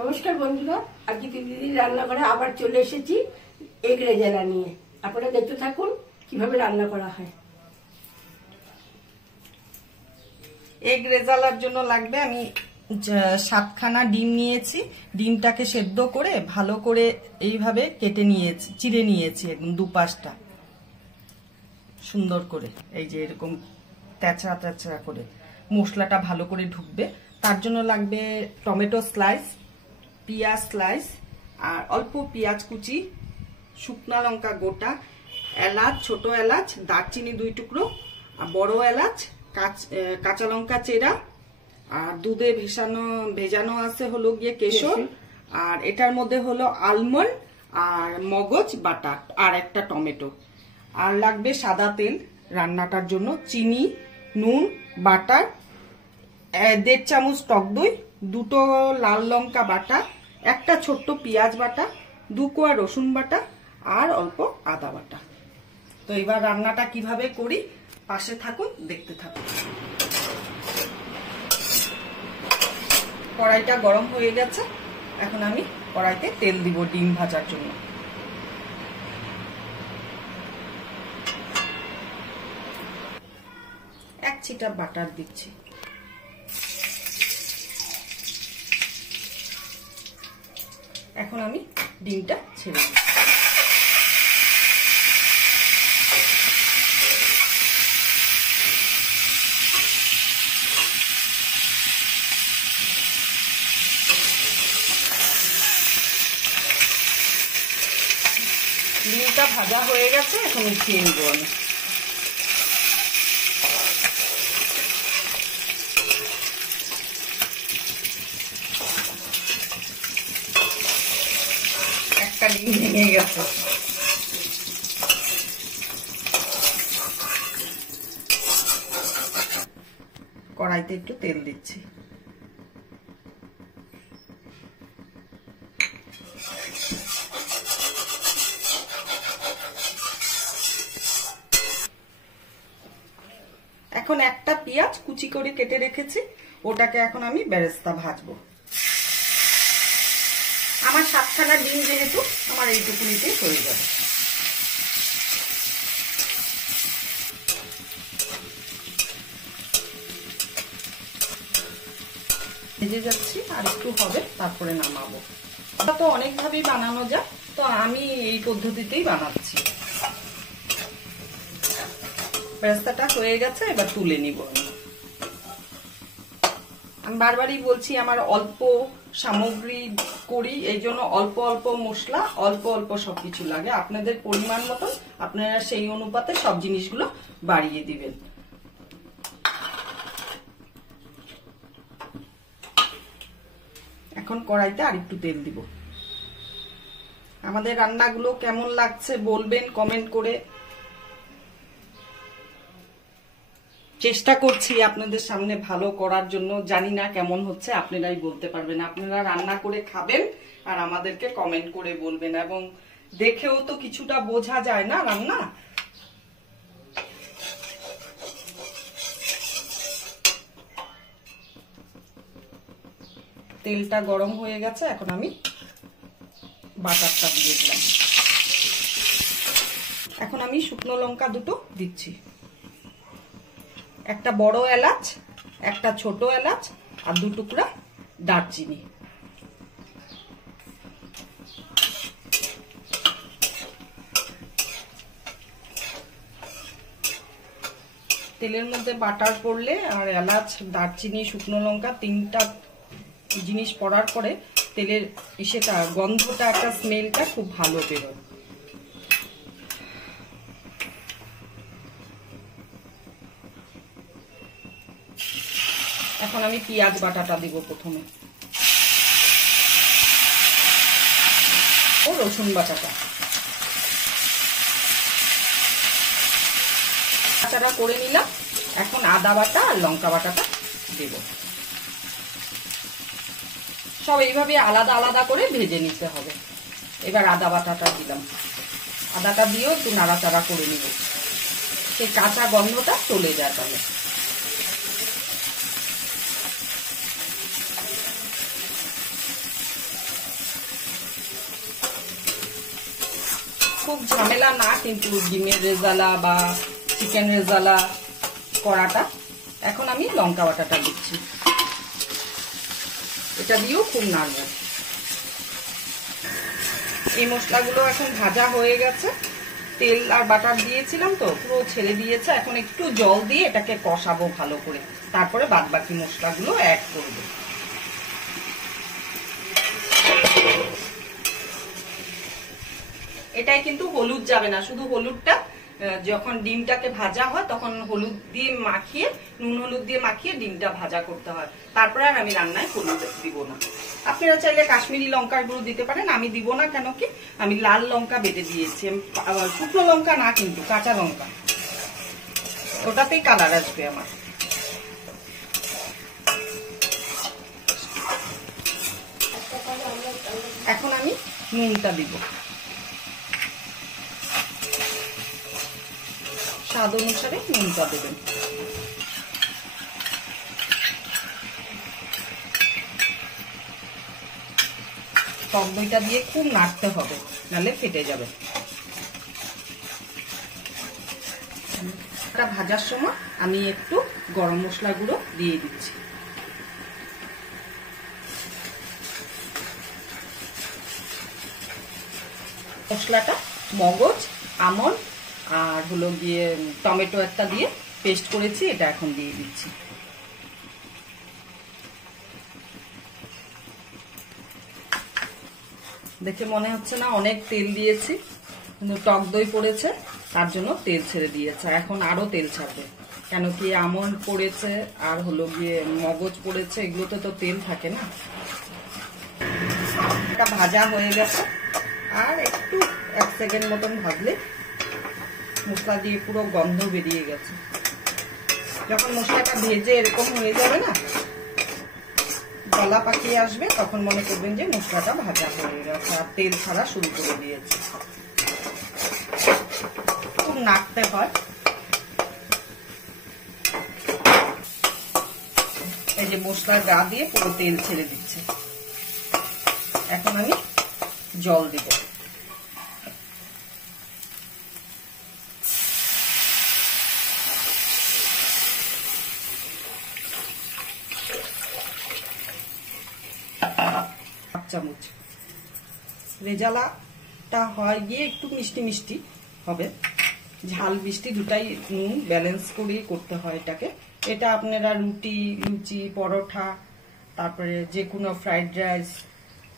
নমস্কার বন্ধুরা, আজকে দিদির রান্নাঘরে আবার চলে এসেছি এগ রেজালা নিয়ে। আপনারা দেখতে থাকুন কিভাবে রান্না করা হয়। এগ রেজালার জন্য লাগবে আমি 7খানা ডিম নিয়েছি। ডিমটাকে সেদ্ধ করে ভালো করে এইভাবে কেটে নিয়েছি, চিড়ে নিয়েছি একদম দুপাশটা সুন্দর করে, এই যে এরকম তেচড়া তেচড়া করে। মশলাটা ভালো করে ঢুকবে, তার জন্য লাগবে টমেটো স্লাইস, পেঁয়াজ স্লাইস, আর অল্প পেঁয়াজ কুচি, শুকনা লঙ্কা গোটা, এলাচ, ছোট এলাচ, দারচিনি 2 টুকরো, আর বড় এলাচ, কাঁচা লঙ্কা চেরা, আর দুধে ভেজানো আছে হলো গিয়ে কেশর, আর এটার মধ্যে হলো আলমন্ড আর মগজ বাটা, আর একটা টমেটো। আর লাগবে সাদা তেল রান্নাটার জন্য, চিনি, নুন, বাটার, 1.5 চামচ টক দই, 2টো লাল লঙ্কা বাটা, একটা ছোট্ট পেঁয়াজ বাটা, 2 কোয়া রসুন বাটা, আর অল্প আদা বাটা। তো এবার রান্নাটা কিভাবে করি পাশে থাকুন, দেখতে থাকুন। কড়াইটা গরম হয়ে গেছে, এখন আমি কড়াইতে তেল দিব ডিম ভাজার জন্য। এক ছিটা বাটার দিচ্ছি। এখন আমি ডিমটা ছেড়ে দিচ্ছি। ডিমটা ভাজা হয়ে গেছে, এখন উঠিয়ে নিব আমি। একটা ডিম ভেঙে গেছে। কড়াইতে একটু তেল দিচ্ছি। এখন একটা পেঁয়াজ কুচি করে কেটে রেখেছি, ওটাকে এখন আমি বেরেস্তা ভাজবো। আমার 7খানা ডিম যেহেতু, আমার এইটুকুনিতেই হয়ে যাবে। ভেজে যাচ্ছি, আর একটু হবে, তারপরে নামাবো। এটা তো অনেকভাবেই বানানো যায়, তো আমি এই পদ্ধতিতেই বানাচ্ছি। বেরেস্তাটা হয়ে গেছে, এবার তুলে নিব। আমি বারবারই বলছি আমার অল্প সামগ্রী করি, এই জন্য অল্প অল্প মশলা, অল্প অল্প সবকিছু লাগে। আপনাদের পরিমাণ মতন আপনারা সেই অনুপাতে সব জিনিসগুলো বাড়িয়ে দিবেন। এখন কড়াইতে আরেকটু তেল দিব। আমাদের রান্নাগুলো কেমন লাগছে বলবেন কমেন্ট করে। চেষ্টা করছি আপনাদের সামনে ভালো করার জন্য, জানি না কেমন হচ্ছে, আপনারাই বলতে পারবেন। আপনারা রান্না করে খাবেন আর আমাদেরকে কমেন্ট করে বলবেন, এবং দেখেও তো কিছুটা বোঝা যায় না রান্না। তেলটা গরম হয়ে গেছে, এখন আমি বাটারটা দিয়ে দিলাম। এখন আমি শুকনো লঙ্কা 2টো দিচ্ছি, একটা বড় এলাচ, একটা ছোট এলাচ, আর 2 টুকরা দারচিনি। তেলের মধ্যে বাটার পড়লে আর এলাচ, দারচিনি, শুকনো লঙ্কা 3টা জিনিস পড়ার পরে তেলের ইসেটা, গন্ধটা, একটা স্মেলটা খুব ভালো বেরোয়। এখন আমি পেঁয়াজ বাটাটা দিব প্রথমে, ও রসুন বাটাটা। বাটাটা করে নিলাম, এখন আদা বাটা আর লঙ্কা বাটাটা দেব। সব এইভাবে আলাদা আলাদা করে ভেজে নিতে হবে। এবার আদা বাটাটা দিলাম, আদাটা দিয়েও একটু নাড়াচাড়া করে নিব, সেই কাঁচা গন্ধটা চলে যায়। তাহলে খুব ঝামেলা না কিন্তু ডিমের রেজালা বা চিকেন রেজালা করাটা। এখন আমি লঙ্কা বাটাটা দিচ্ছি, এটা দিয়েও খুব নাড়বো। এই মশলাগুলো এখন ভাজা হয়ে গেছে, তেল আর বাটার দিয়েছিলাম তো পুরো ছেড়ে দিয়েছে। এখন একটু জল দিয়ে এটাকে কষাবো ভালো করে, তারপরে বাদ বাকি মশলাগুলো অ্যাড করবো। এটাই কিন্তু হলুদ যাবে না, শুধু হলুদটা যখন ডিমটাকে ভাজা হয় তখন হলুদ দিয়ে মাখিয়ে, নুন হলুদ দিয়ে মাখিয়ে ডিমটা ভাজা করতে হয়, তারপরে আর আমি রান্নায় হলুদ দিব না। আপনারা চাইলে কাশ্মীরি লঙ্কার গুঁড়ো দিতে পারেন, আমি দিব না। কেন কি আমি লাল লঙ্কা বেটে দিয়েছি, শুকনো লঙ্কা না কিন্তু কাঁচা লঙ্কা, ওটাতেই কালার আসবে আমার। এখন আমি নুনটা দিব, স্বাদ অনুসারে নুনটা দেবেন। টক দইটা দিয়ে খুব নাড়তে হবে, নাহলে ফেটে যাবে। এটা ভাজার সময় আমি একটু গরম মশলা গুঁড়ো দিয়ে দিচ্ছি। মশলাটা মগজ, আমন্ড আর হলো গিয়ে টমেটো একটা দিয়ে পেস্ট করেছি, এটা এখন দিয়ে দিচ্ছি। দেখে মনে হচ্ছে না অনেক তেল দিয়েছি, কিন্তু টক দই পড়েছে তার জন্য তেল ছেড়ে দিয়েছে। এখন আরো তেল ছাড়বে, কেন কি আমন্ড পড়েছে আর হলো গিয়ে মগজ পড়েছে, এগুলোতে তো তেল থাকে না। এটা ভাজা হয়ে গেছে, আর একটু 1 সেকেন্ড মতন ভাজলে মশলা দিয়ে পুরো গন্ধ বেরিয়ে গেছে। যখন মশলাটা ভেজে এরকম হয়ে যাবে না, গলা পাকিয়ে আসবে, তখন মনে করবেন যে মশলাটা ভাজা হয়ে গেছে আর তেল ছাড়া শুরু করে দিয়েছে। খুব নাড়তে হয়। এই যে মশলার গা দিয়ে পুরো তেল ছেড়ে দিচ্ছে। এখন আমি জল দিব। চামচ। রেজালাটা হয় গিয়ে একটু মিষ্টি মিষ্টি হবে, ঝাল মিষ্টি দুটাই নুন ব্যালেন্স করে করতে হয় এটাকে। এটা আপনারা রুটি, লুচি, পরোটা, তারপরে যে কোনো ফ্রাইড রাইস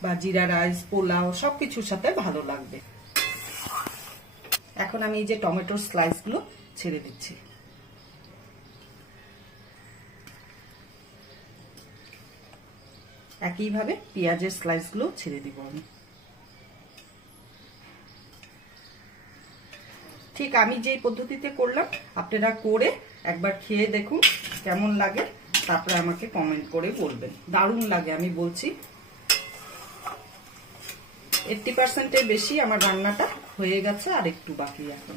বা জিরা রাইস, পোলাও সবকিছুর সাথে ভালো লাগবে। এখন আমি এই যে টমেটোর স্লাইস গুলো ছেড়ে দিচ্ছি। একইভাবে পেঁয়াজের স্লাইস গুলো ছেড়ে দিব আমি। ঠিক আমি যেই পদ্ধতিতে করলাম আপনারা করে একবার খেয়ে দেখুন কেমন লাগে, তারপরে আমাকে কমেন্ট করে বলবেন। দারুণ লাগে আমি বলছি। 80% বেশি আমার রান্নাটা হয়ে গেছে, আর একটু বাকি। এখন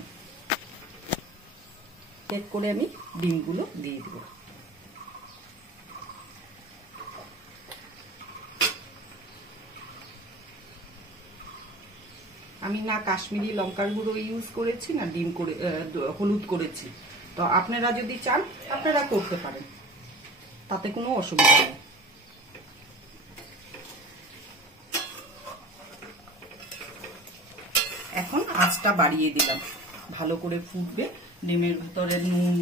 চেক করে আমি ডিমগুলো দিয়ে দিব। আমি না কাশ্মীরি লঙ্কার গুঁড়ো ইউজ করেছি, না ডিম করে হলুদ করেছি। তো আপনারা যদি চান আপনারা করতে পারেন, তাতে কোনো অসুবিধা নেই। এখন আঁচটা বাড়িয়ে দিলাম, ভালো করে ফুটবে, ডিমের ভিতরে নুন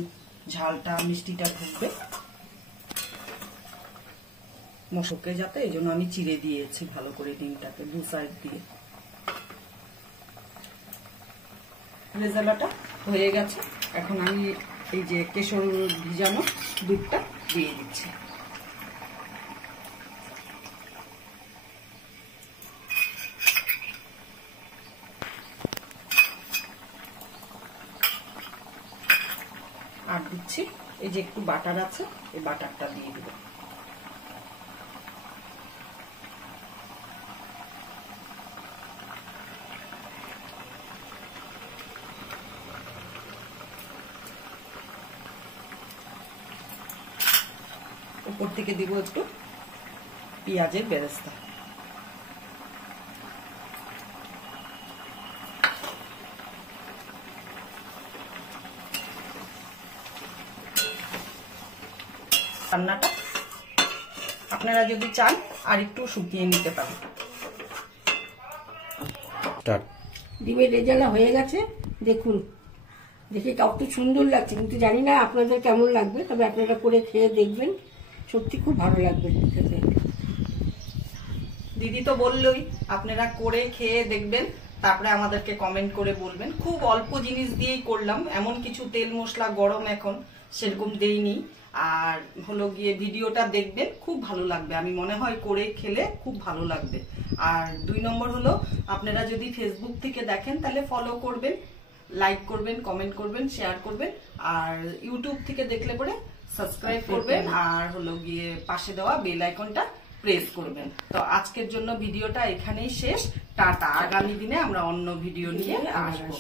ঝালটা মিষ্টিটা ঢুকবে মশকে যাতে, এই জন্য আমি চিড়ে দিয়েছি ভালো করে ডিমটাকে দু সাইড দিয়ে। রেজালাটা হয়ে গেছে, এখন আমি এই যে কেশর ভিজানো দুধটা দিয়ে দিচ্ছি। আর দিচ্ছি এই যে একটু বাটার আছে, এই বাটারটা দিয়ে দেব। উপর থেকে দিব একটু পেঁয়াজের বেরেস্তা। রান্নাটা। আপনারা যদি চান আর একটু শুকিয়ে নিতে পারেন। ডিমের রেজালা হয়ে গেছে, দেখুন, দেখে কত সুন্দর লাগছে, কিন্তু জানি না আপনাদের কেমন লাগবে, তবে আপনারা করে খেয়ে দেখবেন, সত্যি খুব ভালো লাগবে খেতে। দিদি তো বললই, আপনারা করে খেয়ে দেখবেন, তারপরে আমাদেরকে কমেন্ট করে বলবেন। খুব অল্প জিনিস দিয়েই করলাম, এমন কিছু তেল মশলা গরম এখন সেরকম দেইনি। আর হলো গিয়ে ভিডিওটা দেখবেন, খুব ভালো লাগবে, আমি মনে হয় করে খেলে খুব ভালো লাগবে। আর 2 নম্বর হলো, আপনারা যদি ফেসবুক থেকে দেখেন তাহলে ফলো করবেন, লাইক করবেন, কমেন্ট করবেন, শেয়ার করবেন। আর ইউটিউব থেকে দেখলে পরে সাবস্ক্রাইব করবেন, আর হলো গিয়ে পাশে দেওয়া বেল আইকনটা প্রেস করবেন। তো আজকের জন্য ভিডিওটা এখানেই শেষ। টাটা। আগামী দিনে আমরা অন্য ভিডিও নিয়ে আসবো।